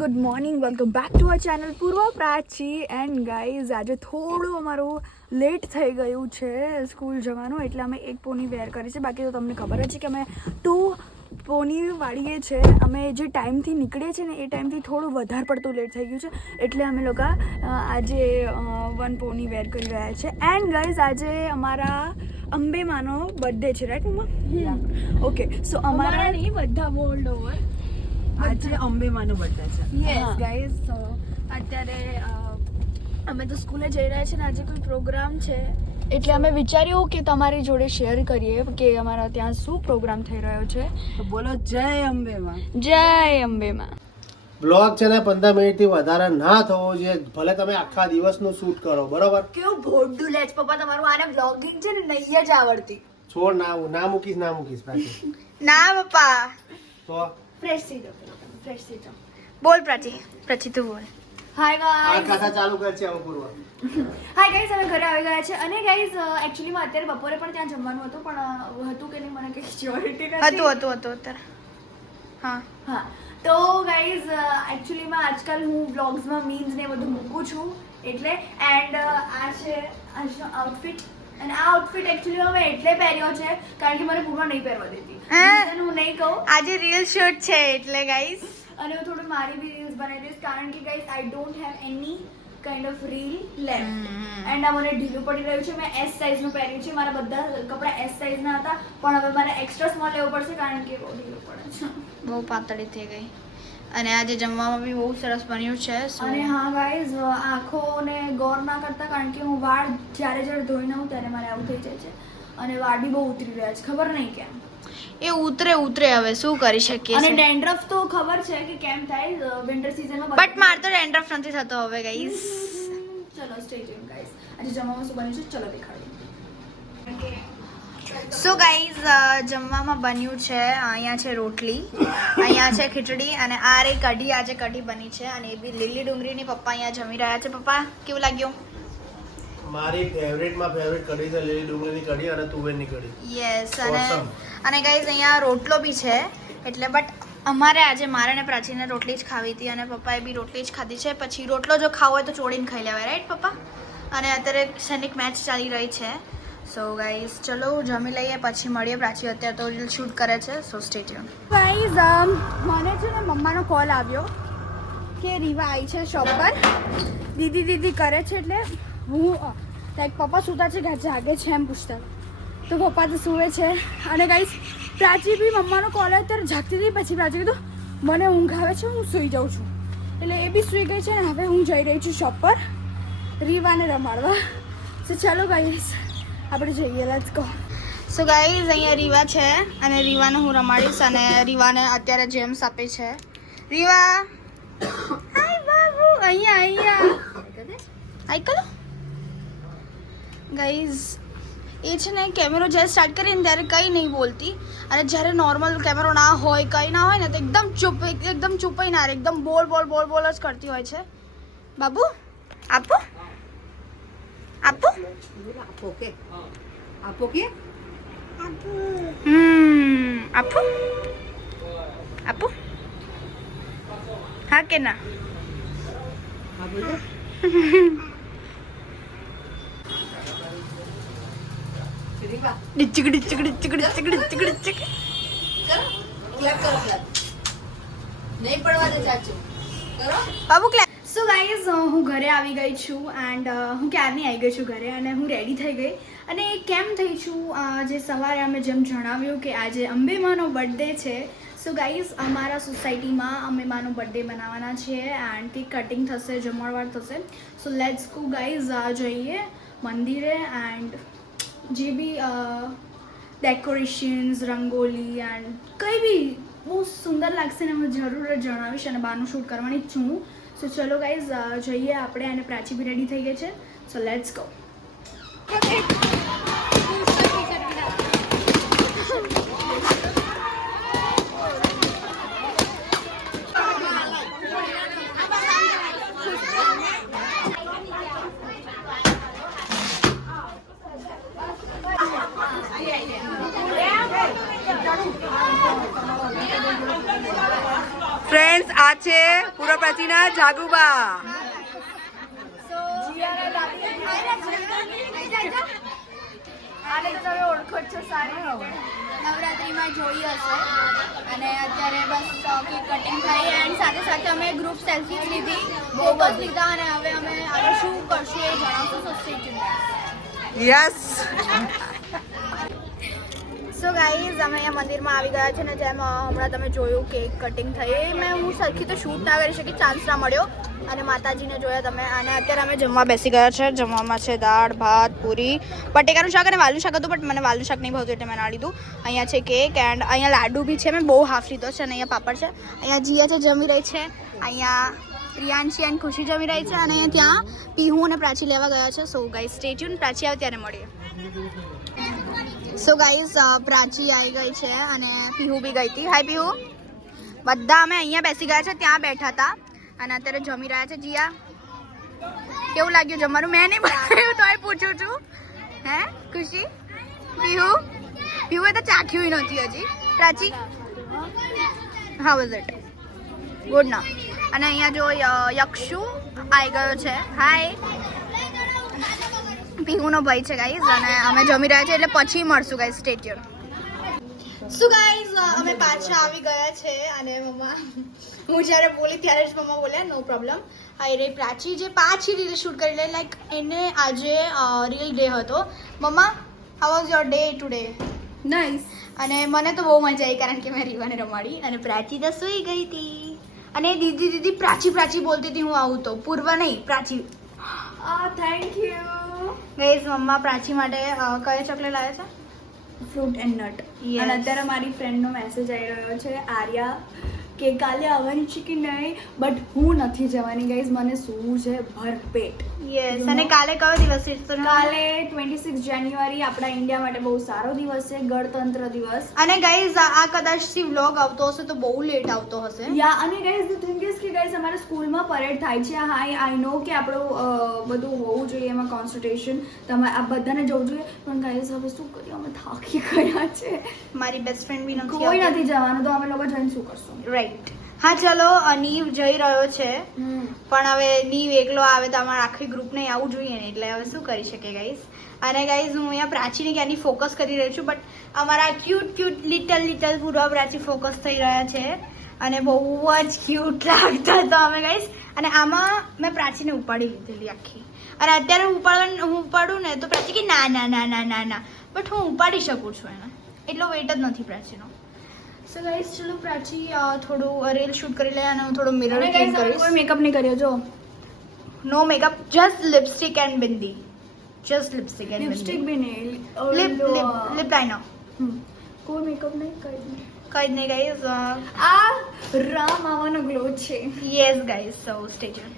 Good morning welcome back to our channel Purva Prachi and guys આજે થોડું અમારું late થઈ ગયું છે સ્કૂલ જવાનું એટલે અમે એક પોની વેર કરી છે. બાકી તો તમને ખબર જ છે કે અમે ટુ પોની વાળીએ છે. અમે જે ટાઈમથી નીકળીએ છીએ ને એ ટાઈમથી થોડું વધારે પડતું લેટ થઈ ગયું છે. એટલે અમે લોકો આજે વન પોની વેર કરી રહ્યા છે. એન્ડ ગાઈઝ આજે અમારા અંબેમાનો બર્થડે છે રાઈટ મમ્મા ઓકે સો અમારા નહીં બધા બોલ્ડ ઓવર આજે અંબેમાનું બર્થડે છે. યસ. ગાઈઝ તો અત્યારે અમે તો સ્કૂલે જઈ રહ્યા છીએ ને આજે કોઈ પ્રોગ્રામ છે. એટલે અમે વિચાર્યું કે તમારી જોડે શેર કરીએ કે અમારા ત્યાં શું પ્રોગ્રામ થઈ રહ્યો છે. તો બોલો જય અંબેમાં જય અંબેમાં બ્લોગ છે ને પંદર મિનિટથી વધારે ના થવો જોઈએ. ભલે તમે આખા દિવસનું શૂટ કરો બરોબર? કેવું ભોડું લે પપ્પા તમારું આને બ્લોગિંગ છે ને નહીં જ આવડતી. છોડ ના ના મૂકીશ ના મૂકીશ ના પપ્પા. તો? ફ્રેશ થઈ જાઓ ફ્રેશ થઈ જાઓ બોલ પ્રાચી પ્રાચી તું બોલ. હાય ગાઈઝ કથા ચાલુ કર છે હવે પૂર્વ. હાય ગાઈઝ અમે ઘરે આવી ગયા છે. અને ગાઈઝ એકચ્યુઅલીમાં અત્યારે બપોરે પણ ત્યાં જમવાનું હતું પણ હતું કે નહીં મને કઈ શ્યોરિટી નથી. હતું હતું હતું અત્યારે. હા. હા. તો ગાઈઝ એકચ્યુઅલીમાં આજકાલ હું વ્લોગ્સમાં મીન્સ ને એ બધું મૂકું છું. એટલે એન્ડ આ છે આજનો આઉટફિટ અને આ આઉટફિટ એક્ચ્યુઅલી હવે એટલે પહેર્યો છે કારણ કે મને પૂર્ણ નહીં પહેરવા દેતી. હે? હું નહીં કહું. આજે રીલ શૂટ છે એટલે ગાઈસ અને હું થોડું મારી બી રીલ્સ બનાવી દઈશ કારણ કે guys I don't have any kind of reel left and આ મને ઢીલું પડી રહ્યું છે મેં એસ સાઇઝનું પહેર્યું છે મારા બધા કપડાં એસ સાઇઝના હતા પણ હવે મારે એક્સ્ટ્રા સ્મોલ લેવું પડશે કારણ કે બહુ ઢીલું પડે છે. બહુ પાતળી થઈ ગઈ. અને આજે જમવામાં બી બહુ સરસ બન્યું છે અને હા ગાઈઝ આંખોને ગૌર ના કરતા કારણ કે હું વાળ જ્યારે જ્યારે ધોઈ નઉં ત્યારે મારે આવું થઈ જાય છે. અને વાળ બી બહુ ઉતરી રહ્યા છે. ખબર નહીં કેમ? એ ઉતરે ઉતરે હવે શું કરી શકીએ અને ડેન્ડ્રફ તો ખબર છે કે કેમ થાય વિન્ટર સીઝનમાં બટ માર તો ડેન્ડ્રફ નથી થતો હવે ગાઈઝ ચલો સ્ટે ટ્યુન ગાઈઝ આજે જમવામાં શું બન્યું છે? ચલો દેખાડીએ સો ગાઈઝ જમવામાં બન્યું છે અહીંયા છે રોટલી અહીંયા છે ખીચડી અને આ રે કઢી આજે કઢી બની છે અને એ બી લીલી ડુંગળીની પપ્પા અહીંયા જમી રહ્યા છે. પપ્પા કેવું લાગ્યું? મારી ફેવરેટમાં ફેવરેટ કઢી છે લીલી ડુંગળીની કઢી અને તુવેરની કઢી. યસ અને અને ગાઈઝ અહીંયા રોટલો બી છે એટલે બટ અમારે આજે મારે ને પ્રાચીને રોટલી જ ખાવી હતી અને પપ્પાએ બી રોટલી જ ખાધી છે. પછી રોટલો જો ખાવો હોય તો ચોળીને ખાઈ લેવાય રાઈટ પપ્પા? અને અત્યારે સૈનિક મેચ ચાલી રહી છે. સો ગાઈઝ ચલો, જમી લઈએ, પછી મળીએ. પ્રાચી અત્યારે તો રીલ શૂટ કરે છે સો સ્ટે ગાઈઝ મને છે ને મમ્માનો કોલ આવ્યો કે રીવા આવી છે શોપ પર. દીદી દીદી કરે છે એટલે હું લાઈક પપ્પા સૂતા છે જાગે છે એમ પૂછતા. તો પપ્પા તો સૂવે છે. અને ગાઈઝ પ્રાચી બી મમ્માનો કોલ આવ્યો, ત્યારે જાગતી હતી પછી પ્રાચી કીધું, મને ઊંઘ આવે છે, હું સૂઈ જાઉં છું. એટલે એ બી સૂઈ ગઈ છે અને હવે હું જઈ રહી છું શોપ પર રીવાને રમાડવા. તો ચાલો ગાઈઝ આપણે જઈએ લેટ્સ ગો સો ગાઈઝ અહીંયા રીવા છે અને રીવાને હું રમાડીશ અને રીવાને અત્યારે જેમ્સ આપે છે. રીવા! હાય બાબુ! અહીંયા અહીંયા. આઈ કરો ગાઈઝ એ છે ને કેમેરો જ્યારે સ્ટાર્ટ કરીને ત્યારે કંઈ નહીં બોલતી. અને જ્યારે નોર્મલ કેમેરો ના હોય, કંઈ ના હોય ને, તો એકદમ ચૂપ, એકદમ ચૂપાઈ ના રહે એકદમ બોલ બોલ બોલ બોલ જ કરતી હોય છે. બાબુ, આપો. આપો આપો કે આપો કે હમ આપો આપો હા કે ના ડિચક ડિચક ડિચક ડિચક ડિચક ડિચક કરો ક્લેપ કરો ક્લેપ નહીં પડવા દે ચાચુ કરો બાબુ ક્લે સો ગાઈઝ હું ઘરે આવી ગઈ છું એન્ડ હું ક્યારની આવી ગઈ છું ઘરે અને હું રેડી થઈ ગઈ. અને કેમ થઈ છું? જે સવારે અમે જેમ જણાવ્યું કે આજે અંબેમાનો બર્થડે છે. સો ગાઈઝ અમારા સોસાયટીમાં અંબેમાનો બર્થડે બનાવવાના છીએ એન્ડ તે કટિંગ થશે, જમણવાર થશે. સો લેટ્સ ગો ગાઈઝ જઈએ મંદિરે એન્ડ જે બી ડેકોરેશન્સ રંગોલી એન્ડ કંઈ બી બહુ સુંદર લાગશે ને હું જરૂર જણાવીશ અને બહારનું શૂટ કરવાની જ છું સો ચલો ગાઈઝ જઈએ આપણે અને પ્રાચી બી રેડી થઈ ગઈ છે. સો લેટ્સ ગો ફ્રેન્ડ્સ આ છે પૂર્વ જાગુબા. પ્રાચીના જાગુબા ઓળખો છો સારી નવરાત્રિમાં જોઈ હશે. અને અત્યારે બસ કેક કટિંગ થઈ એન્ડ સાથે સાથે અમે ગ્રુપ સેલ્ફી લીધી. ફોટોસ લીધા અને હવે અમે આગળ શું કરશું એ જણાવશું યસ સો ગાઈઝ અમે અહીંયા મંદિરમાં આવી ગયા છે ને જેમ હમણાં તમે જોયું કેક કટિંગ થઈ. મેં હું સરખી તો શૂટ ના કરી શકી ચાન્સ ના મળ્યો. અને માતાજીને જોયા તમે. અને અત્યારે અમે જમવા બેસી ગયા છે. જમવામાં છે દાળ, ભાત, પૂરી. બટેકાનું શાક અને વાલનું શાક હતું બટ મને વાલનું શાક નહીં ભાવતું એટલે મેં ના લીધું. અહીંયા છે કેક એન્ડ અહીંયા લાડુ બી છે. મેં બહુ હાફ લીધો છે અને અહીંયા પાપડ છે. અહીંયા જીયા છે, જમી રહી છે. અહીંયા પ્રિયાંશી એન્ડ ખુશી જમી રહી છે. અને ત્યાં પીહું અને પ્રાચી લેવા ગયા છે. સો ગાઈઝ સ્ટેચ્યુન પ્રાચી આવે ત્યારે મળીએ. સો ગાઈઝ પ્રાચી આવી ગઈ છે અને પીહુ બી ગઈ હતી. હાય પીહુ. બધા અમે અહીંયા બેસી ગયા છે, ત્યાં બેઠા હતા. અને અત્યારે જમી રહ્યા છે જીયા. કેવું લાગ્યું જમવાનું? મેં નહીં બનાવ્યું એ પૂછું છું. હે, ખુશી? પીહુ? પીહુએ તો ચાખ્યું નથી હજી. પ્રાચી? હા વોઝ ઇટ ગુડ ના અને અહીંયા જો યક્ષુ આવી ગયો છે. હાય પીહુનો ભાઈ છે ગાઈઝ અને અમે જમી રહ્યા છીએ એટલે પછી મળશું ગાઈઝ સ્ટેચ્યુ શું ગાઈઝ અમે પાછા આવી ગયા છે અને મમ્મા હું જ્યારે બોલી ત્યારે જ મમ્મા બોલ્યા નો પ્રોબ્લેમ હા રે પ્રાચી જે પાછી રીલ શૂટ કરી લે લાઈક એને આજે રીલ ડે હતો. Mamma how was your day today nice અને મને તો બહુ મજા આવી કારણ કે મેં રીવાને રમાડી અને પ્રાચી તો સૂઈ ગઈ હતી. અને દીદી દીદી પ્રાચી પ્રાચી બોલતી હતી હું આવું તો. પૂર્વ નહીં Prachi. Thank you guys mamma Prachi માટે કયો ચોકલેટ લાવે છે ફ્રૂટ એન્ડ નટ. અને અત્યારે મારી ફ્રેન્ડનો મેસેજ આવી રહ્યો છે આર્યા કે કાલે આવવાની છે કે નહીં? બટ હું નથી જવાની ગાઈઝ મને સૂવું છે ભરપેટ. યસ અને કાલે કયો દિવસ છે? કાલે ટ્વેન્ટી સિક્સ જાન્યુઆરી આપણા ઇન્ડિયા માટે બહુ સારો દિવસ છે ગણતંત્ર દિવસ. અને ગાઈઝ આ કદાચથી વ્લોગ આવતો હશે તો બહુ લેટ આવતો હશે. યા અને ગાઈઝ ધ થિંગ ઇઝ કે ગાઈઝ અમારા સ્કૂલમાં પરેડ થાય છે. હાઈ આઈ નો કે આપણું બધું હોવું જોઈએ એમાં કોન્સન્ટ્રેશન તમારે આ બધાને જવું જોઈએ. પણ ગાઈઝ હવે શું કરીએ? અમે થાકી ગયા છે. મારી બેસ્ટ ફ્રેન્ડ બી નથી કોઈ નથી જવાનું તો અમે લોકો જઈને શું કરશું? રાઈટ હા ચલો નીવ જઈ રહ્યો છે. પણ હવે નીવ એકલો આવે તો અમારા આખી ગ્રુપને આવવું જોઈએ ને એટલે હવે શું કરી શકે ગાઈઝ અને ગાઈઝ હું અહીંયા પ્રાચીને ક્યાંની ફોકસ કરી રહ્યો છું બટ અમારા ક્યુટ ક્યુટ લિટલ લિટલ પૂર્વ પ્રાચી ફોકસ થઈ રહ્યા છે. અને બહુ જ ક્યુટ લાગતા હતા અમે ગાઈઝ અને આમાં મેં પ્રાચીને ઉપાડી લીધેલી આખી. અને અત્યારે હું ઉપાડવા હું ઉપાડું ને તો પ્રાચી કે ના ના ના ના ના ના. બટ હું ઉપાડી શકું છું એને એટલો વેટ જ નથી પ્રાચીનો. સો ગાઈસ ચલો પ્રાચી થોડું રીલ શૂટ કરી લે અને હું થોડું મિરર ક્લીન કરીશ કોઈ મેકઅપ નહીં કર્યો જો no makeup just lipstick and bindi just lipstick and lipstick બી નહીં લિપ લિપ લિપ લાઇનર. કોઈ મેકઅપ નહીં કર્યું કઈ નહીં ગાઈઝ આ રામ આવવાનો ગ્લો છે yes guys so stay tune